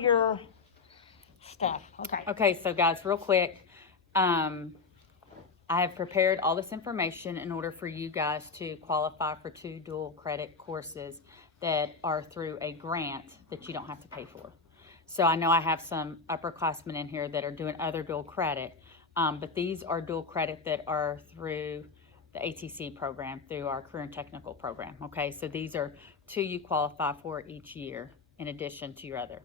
your stuff. Okay. Okay, so guys, real quick, I have prepared all this information in order for you guys to qualify for 2 dual credit courses that are through a grant that you don't have to pay for. So I know I have some upperclassmen in here that are doing other dual credit, but these are dual credit that are through the ECTC program, through our career and technical program. Okay, so these are 2 you qualify for each year in addition to your other.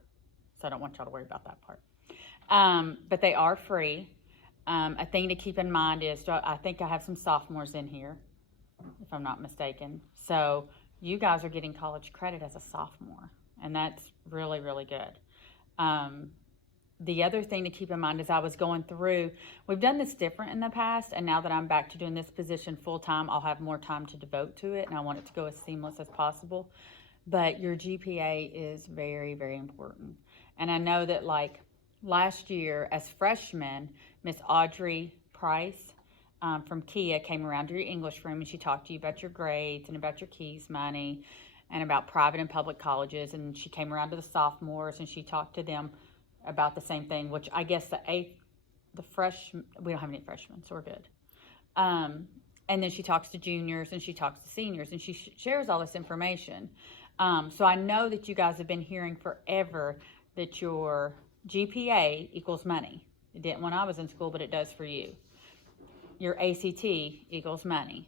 So I don't want y'all to worry about that part. But they are free. A thing to keep in mind is, I think I have some sophomores in here, if I'm not mistaken. So you guys are getting college credit as a sophomore, and that's really, really good. The other thing to keep in mind is I was going through, we've done this different in the past, and now that I'm back to doing this position full time, I'll have more time to devote to it, and I want it to go as seamless as possible. But your GPA is very, very important. And I know that, like, last year as freshmen, Miss Audrey Price from Kia came around to your English room, and she talked to you about your grades and about your keys money and about private and public colleges. And she came around to the sophomores and she talked to them about the same thing, which I guess the freshmen, we don't have any freshmen, so we're good. And then she talks to juniors and she talks to seniors, and she shares all this information. So I know that you guys have been hearing forever that your GPA equals money. It didn't when I was in school, but it does for you. Your ACT equals money.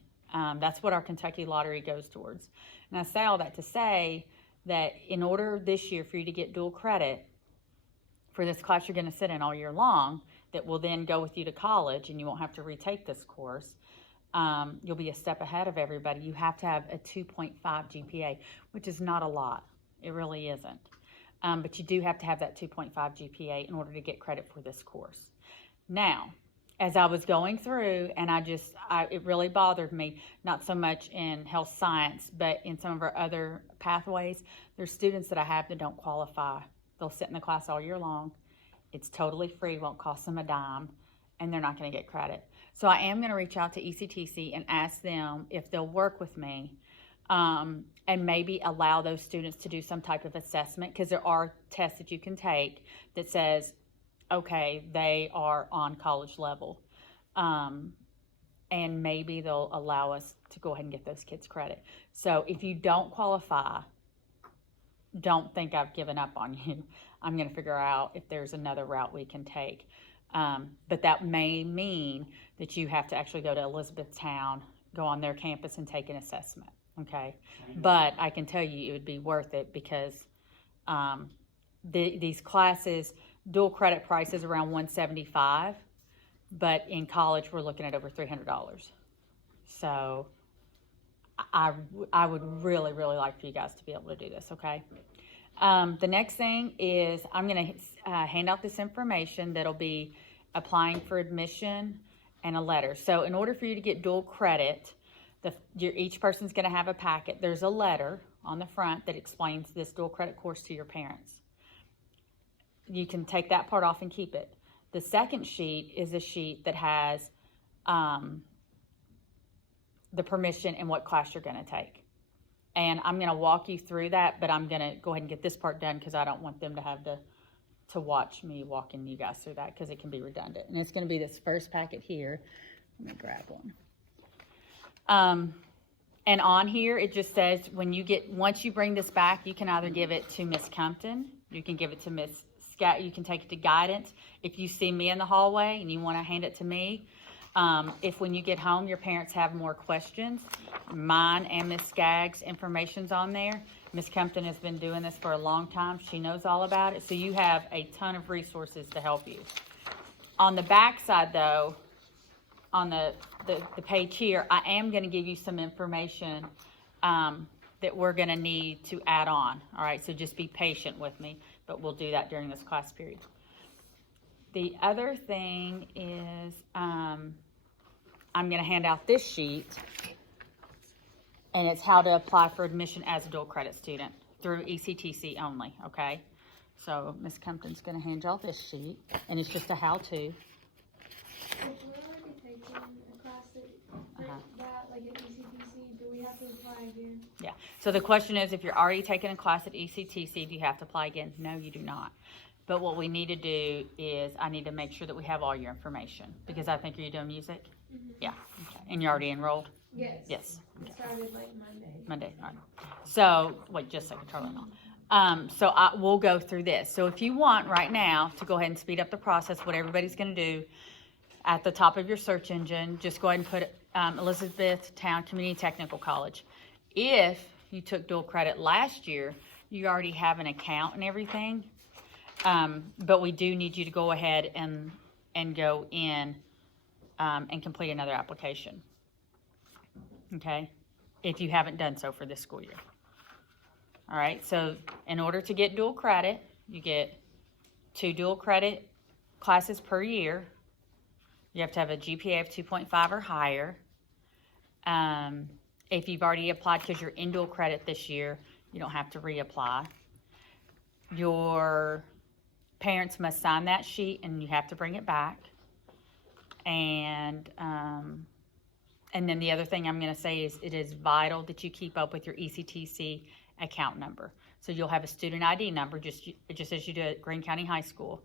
That's what our Kentucky lottery goes towards. And I say all that to say that in order this year for you to get dual credit for this class you're going to sit in all year long, that will then go with you to college, and you won't have to retake this course, you'll be a step ahead of everybody. You have to have a 2.5 GPA, which is not a lot. It really isn't. But you do have to have that 2.5 GPA in order to get credit for this course. Now, as I was going through, and it really bothered me, not so much in health science, but in some of our other pathways, there's students that I have that don't qualify. They'll sit in the class all year long. It's totally free, won't cost them a dime, and they're not going to get credit. So I am going to reach out to ECTC and ask them if they'll work with me and maybe allow those students to do some type of assessment, because there are tests that you can take that says, okay, they are on college level. And maybe they'll allow us to go ahead and get those kids credit. So if you don't qualify, don't think I've given up on you. I'm going to figure out if there's another route we can take. But that may mean that you have to actually go to Elizabethtown, go on their campus and take an assessment. Okay. But I can tell you it would be worth it, because these classes, dual credit price is around $175, but in college we're looking at over $300. So I would really, really like for you guys to be able to do this, okay? The next thing is I'm going to hand out this information that'll be applying for admission and a letter. So in order for you to get dual credit, each person's going to have a packet. There's a letter on the front that explains this dual credit course to your parents. You can take that part off and keep it. The second sheet is a sheet that has the permission and what class you're going to take. And I'm going to walk you through that, but I'm going to go ahead and get this part done, because I don't want them to have to watch me walking you guys through that, because it can be redundant. And it's going to be this first packet here. Let me grab one. And on here, it just says once you bring this back, you can either give it to Miss Compton, you can give it to Miss Scott, you can take it to guidance. If you see me in the hallway and you want to hand it to me, if when you get home your parents have more questions, mine and Miss Skaggs' information's on there. Miss Compton has been doing this for a long time. She knows all about it. So you have a ton of resources to help you. On the back side, though, on the page here, I am going to give you some information that we're going to need to add on. All right, so just be patient with me, but we'll do that during this class period. The other thing is I'm going to hand out this sheet, and it's how to apply for admission as a dual credit student through ECTC only, okay? So Ms. Compton's going to hand y'all this sheet, and it's just a how-to. If we're already taking a class that like at ECTC, do we have to apply again? Yeah. So the question is, if you're already taking a class at ECTC, do you have to apply again? No, you do not. But what we need to do is I need to make sure that we have all your information, because I think, are you doing music? Mm-hmm. Yeah. Okay. And you're already enrolled? Yes. Yes. It started like Monday. Monday. All right. So wait, just a second, Charlie. So we'll go through this. So if you want right now to go ahead and speed up the process, what everybody's going to do at the top of your search engine, just go ahead and put Elizabethtown Community Technical College. If you took dual credit last year, you already have an account and everything. But we do need you to go ahead and go in and complete another application. Okay? If you haven't done so for this school year. All right, so in order to get dual credit, you get 2 dual credit classes per year. You have to have a GPA of 2.5 or higher. If you've already applied because you're in dual credit this year, you don't have to reapply. Your parents must sign that sheet and you have to bring it back. And then the other thing I'm going to say is it is vital that you keep up with your ECTC account number. So you'll have a student ID number just as you do at Greene County High School.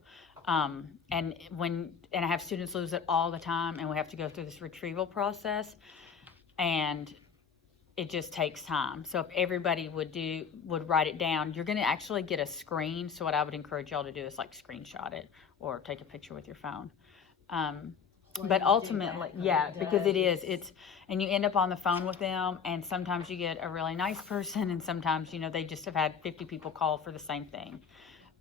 And I have students lose it all the time, and we have to go through this retrieval process, and it just takes time. So if everybody would write it down, you're going to actually get a screen. So what I would encourage y'all to do is like screenshot it or take a picture with your phone. But ultimately, yeah, because and you end up on the phone with them, and sometimes you get a really nice person, and sometimes, they just have had 50 people call for the same thing.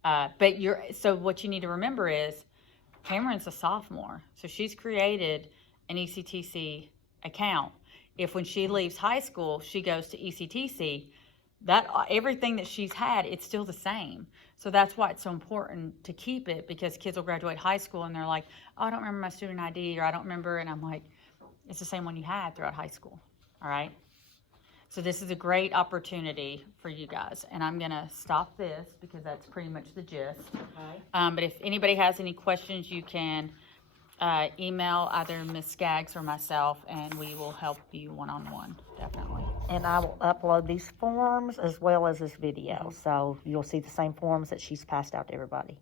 So what you need to remember is Cameron's a sophomore, so she's created an ECTC account. If when she leaves high school, she goes to ECTC, everything that she's had, it's still the same. So that's why it's so important to keep it, because kids will graduate high school and they're like, oh, I don't remember my student ID, or I don't remember, and I'm like, it's the same one you had throughout high school, all right? So this is a great opportunity for you guys, and I'm gonna stop this because that's pretty much the gist. Okay. But if anybody has any questions, you can email either Ms. Skaggs or myself, and we will help you one-on-one, definitely. And I will upload these forms as well as this video, so you'll see the same forms that she's passed out to everybody.